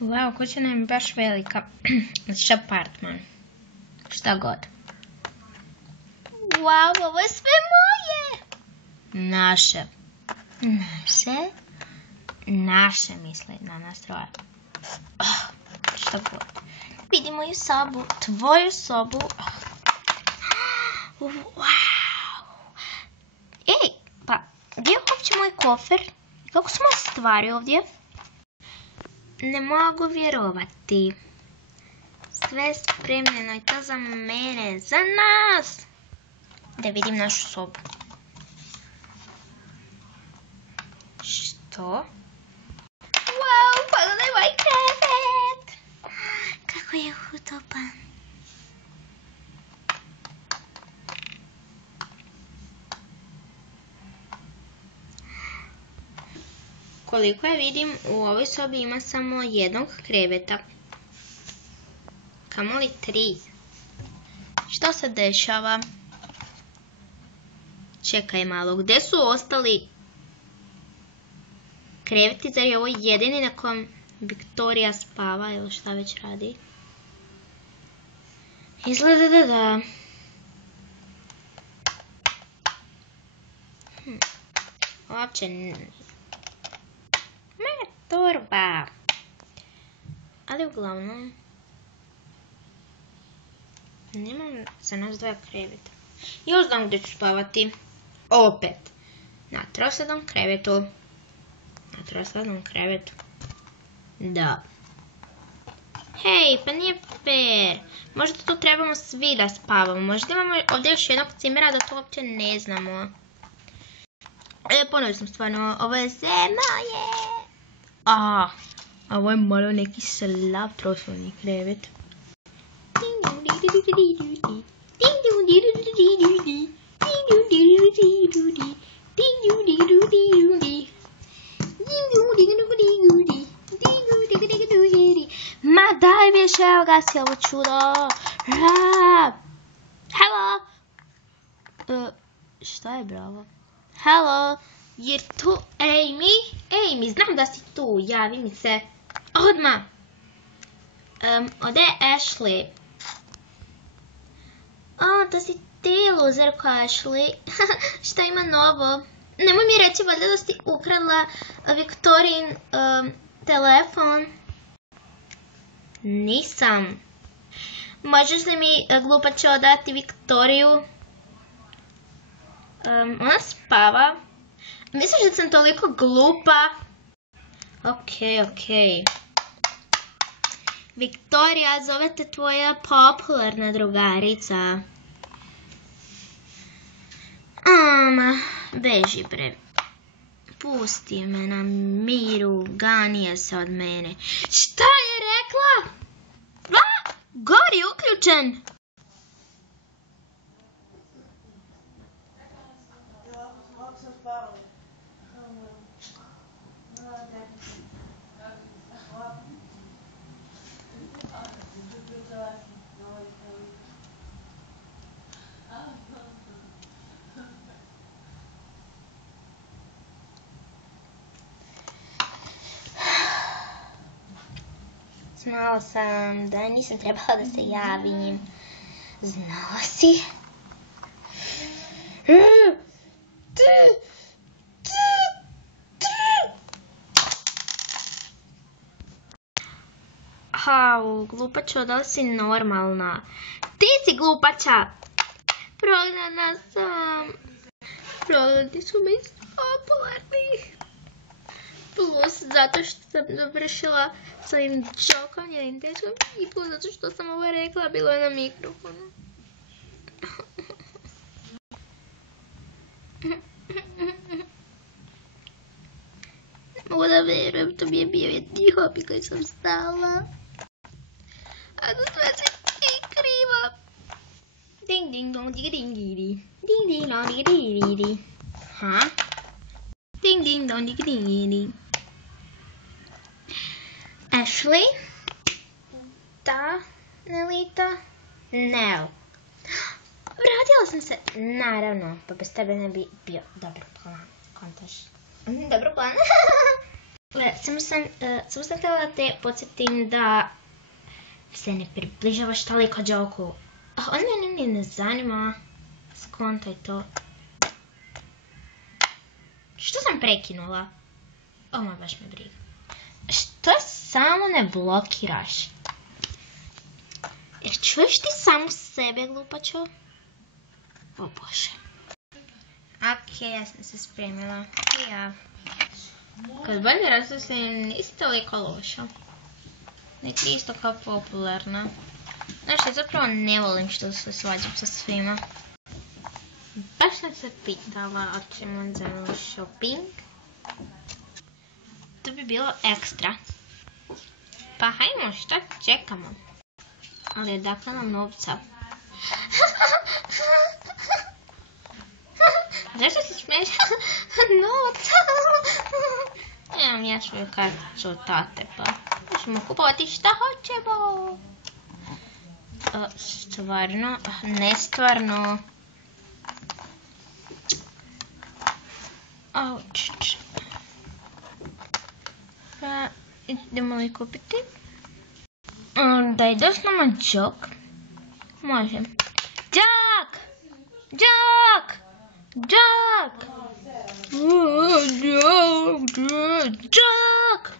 Wow, kuća nam je baš velika. Znači apartman. Šta god. Wow, ovo je sve moje! Naše. Naše? Naše, misli na nas troje. Šta god. Vidi moju sobu, tvoju sobu. Wow! Ej, pa, gdje je uopće moj kofer? Kako su moje stvari ovdje? Ne mogu vjerovati. Sve spremljeno i to za mene, za nas. Da vidim našu sobu. Što? Wow, pogledaj moj krevet! Kako je udoban. Koliko ja vidim, u ovoj sobi ima samo jednog kreveta. Kamoli 3. Što se dešava? Čekaj malo, gdje su ostali kreveti? Zar je ovo jedini na kojem Viktorija spava ili šta već radi? Izgleda da. Uopće moja torba. Ali uglavnom nemam za nas dvoja kreveta. Još znam gdje ću spavati. Opet. Na trosadnom krevetu. Na trosadnom krevetu. Da. Hej, pa nije fair. Možda tu trebamo svi da spavamo. Možda imamo ovdje još jednog cimera da to uopće ne znamo. Ponovno sam stvarno. Ovo je sve moje. Ovo je malo neki slab trosadni krevet. Ma daj više, evo gasi ovo čudo. Hello. Šta je bravo? Hello. Je tu Amy? Amy, znam da si tu. Javi mi se. Odmah. Ode je Ashley. Da si ti, luzerko Ashley. Šta ima novo? Nemoj mi reći valjda da si ukradla Viktorin telefon. Nisam. Možeš li mi, glupače, odati Viktoriju? Ona spava. Misliš da sam toliko glupa? Okej. Viktorija, zove te tvoja popularna drugarica. Beži bre. Pusti me na miru, ganije se od mene. Šta je rekla? Gori uključen. Znala sam da nisam trebala da se javim. Znala si? Glupačo, da li si normalna? Ti si glupača! Prognana sam. Prognani su mi iz popularnih. Plus zato što sam završila s ovim čokanjem dečkom i plus zato što sam ovo rekla, bilo je na mikrofonu. Ne mogu da verujem, to mi je bio jedni hobi koji sam stala. A za sve se ti kriva. Ding ding dong ding ding ding ding ding dong ding ding ding. Ha? Ding ding dong ding ding ding. Ashley? Da, Nelita? Nel. Vratila sam se. Naravno, pa bez tebe ne bi bio dobar plan. Kontaš? Dobar plan. Samo sam htjela da te podsjetim da se ne približavaš toliko Joku. On mene ne zanima. Skontaj to. Što sam prekinula? Oma, baš me briga. Što samo ne blokiraš? Jer čuješ ti samu sebe, glupačo? O Bože. Ok, ja sam se spremila. Ja. Kad bolje razmislim, nisi toliko loša. Neki isto kao popularna. Znaš što, zapravo ne volim što se svađam sa svima. Baš sam se pitala, hoćemo za shopping. To bi bilo ekstra. Pa hajmo, šta čekamo? Ali odakle nam novca? Zašto se smiješ? Novca! Imam ja svoju karticu od tate, pa možemo kupovati šta hoćemo. Stvarno? Nestvarno. Auč. Pa idemo li kupiti? Daj doš nama Jok. Može. Jok! Jok! Jok! Jok!